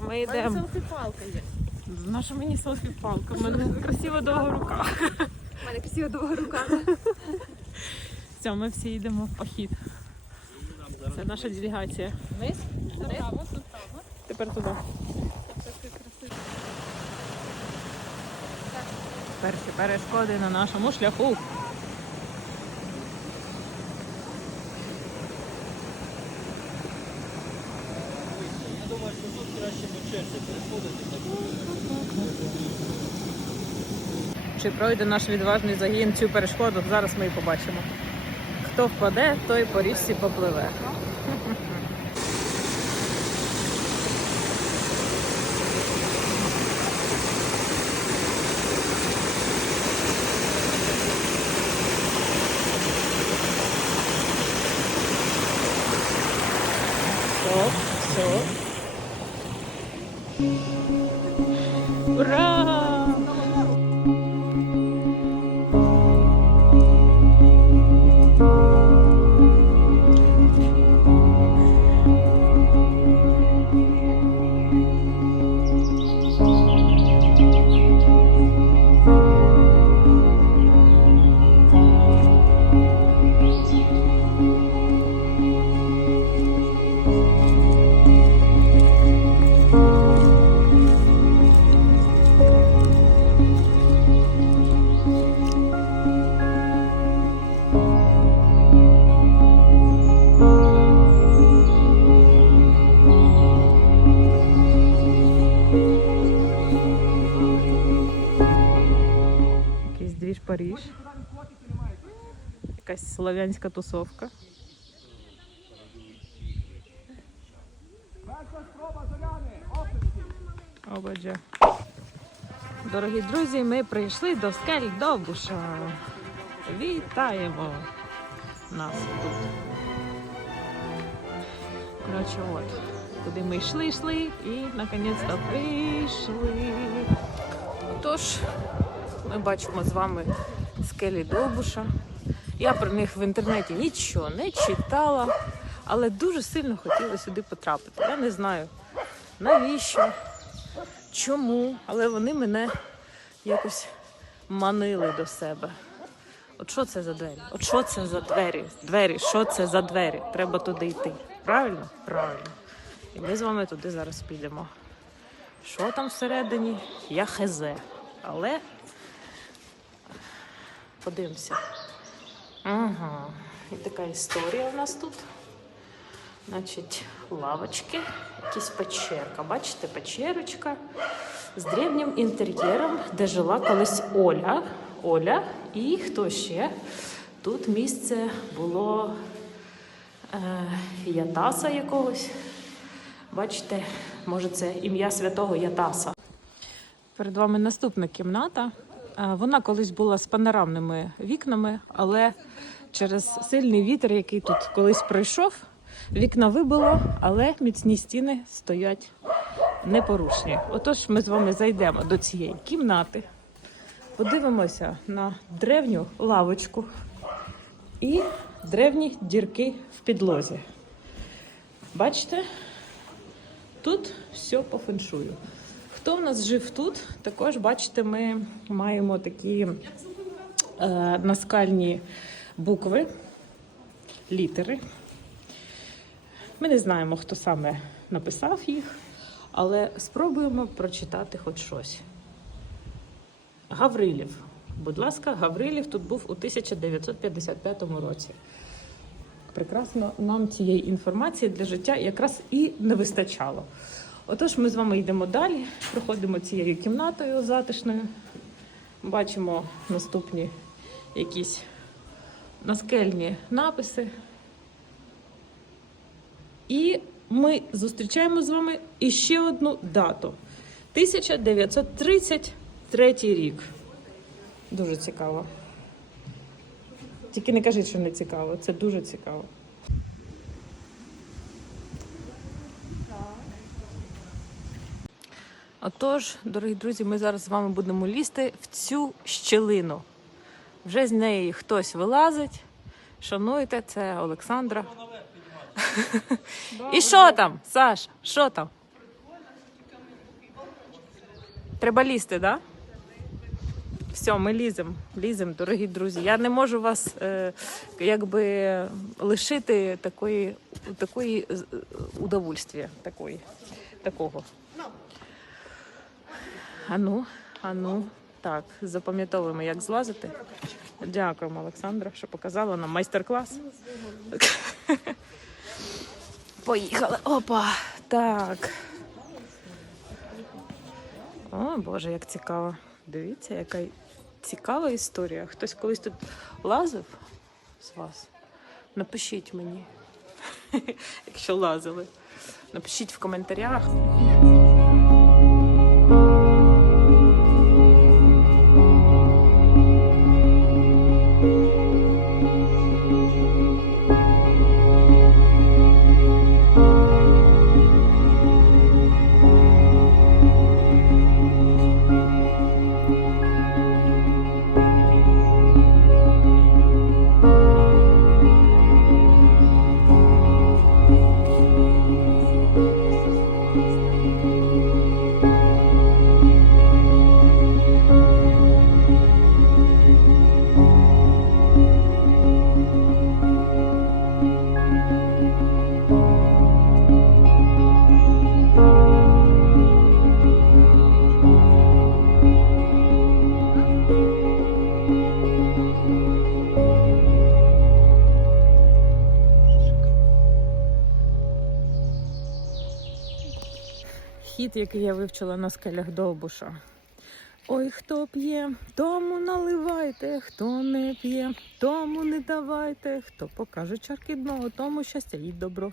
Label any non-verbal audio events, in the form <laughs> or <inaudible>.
ми У мене йдемо. селфі-палка є. Наша мені селфі-палка, в мене красива довга рука. У мене красива довга рука. Все, ми всі йдемо в похід. Це наша делегація. Вниз? Туди? Тепер туди. Перші перешкоди на нашому шляху. Чи пройде наш відважний загін цю перешкоду? Зараз ми і побачимо. Хто впаде, той по річці попливе. Стоп, стоп. Паріж. Якась слов'янська тусовка. Обадже. Дорогі друзі, ми прийшли до скель Довбуша. Вітаємо нас тут. Коротше, от. Куди ми йшли, йшли і наконець-то прийшли. Отож, ми бачимо з вами скелі Довбуша. Я про них в інтернеті нічого не читала, але дуже сильно хотіла сюди потрапити. Я не знаю навіщо, чому, але вони мене якось манили до себе. От що це за двері? От що це за двері? Двері, що це за двері? Треба туди йти. Правильно? Правильно. І ми з вами туди зараз підемо. Що там всередині? Я хезе. Але подивимося. Ага. І така історія у нас тут. Значить, лавочки, якась печерка. Бачите, печерочка з древнім інтер'єром, де жила колись Оля. Оля і хто ще? Тут місце було е, Ятаса якогось. Бачите, може, це ім'я святого Ятаса. Перед вами наступна кімната. Вона колись була з панорамними вікнами, але через сильний вітер, який тут колись пройшов, вікна вибило, але міцні стіни стоять непорушні. Отож, ми з вами зайдемо до цієї кімнати, подивимося на древню лавочку і древні дірки в підлозі. Бачите? Тут все по феншую. Хто в нас жив тут? Також бачите, ми маємо такі е, наскальні букви, літери. Ми не знаємо, хто саме написав їх, але спробуємо прочитати хоч щось. Гаврилів. Будь ласка, Гаврилів тут був у 1955 році. Прекрасно нам цієї інформації для життя якраз і не вистачало. Отож, ми з вами йдемо далі, проходимо цією кімнатою затишною, бачимо наступні якісь наскельні написи. І ми зустрічаємо з вами іще одну дату. 1933 рік. Дуже цікаво. Тільки не кажіть, що не цікаво. Це дуже цікаво. Отож, дорогі друзі, ми зараз з вами будемо лізти в цю щілину. Вже з неї хтось вилазить. Шануйте, це Олександра. І що там, Саша? Що там? Треба лізти, так? Да? Все, ми ліземо, ліземо, дорогі друзі. Я не можу вас е, якби лишити такої, такої е, удовольствия, такої, такого. Ану, ану. Так, запам'ятовуємо, як злазити. Дякуємо, Олександра, що показала нам майстер-клас. Поїхали. Опа. Так. О, Боже, як цікаво. Дивіться, яка цікава історія. Хтось колись тут лазив з вас? Напишіть мені, <laughs> якщо лазили. Напишіть в коментарях. Хід, який я вивчила на скелях Довбуша. Ой, хто п'є, тому наливайте, хто не п'є, тому не давайте, хто покаже чарки дно, тому щастя і добро.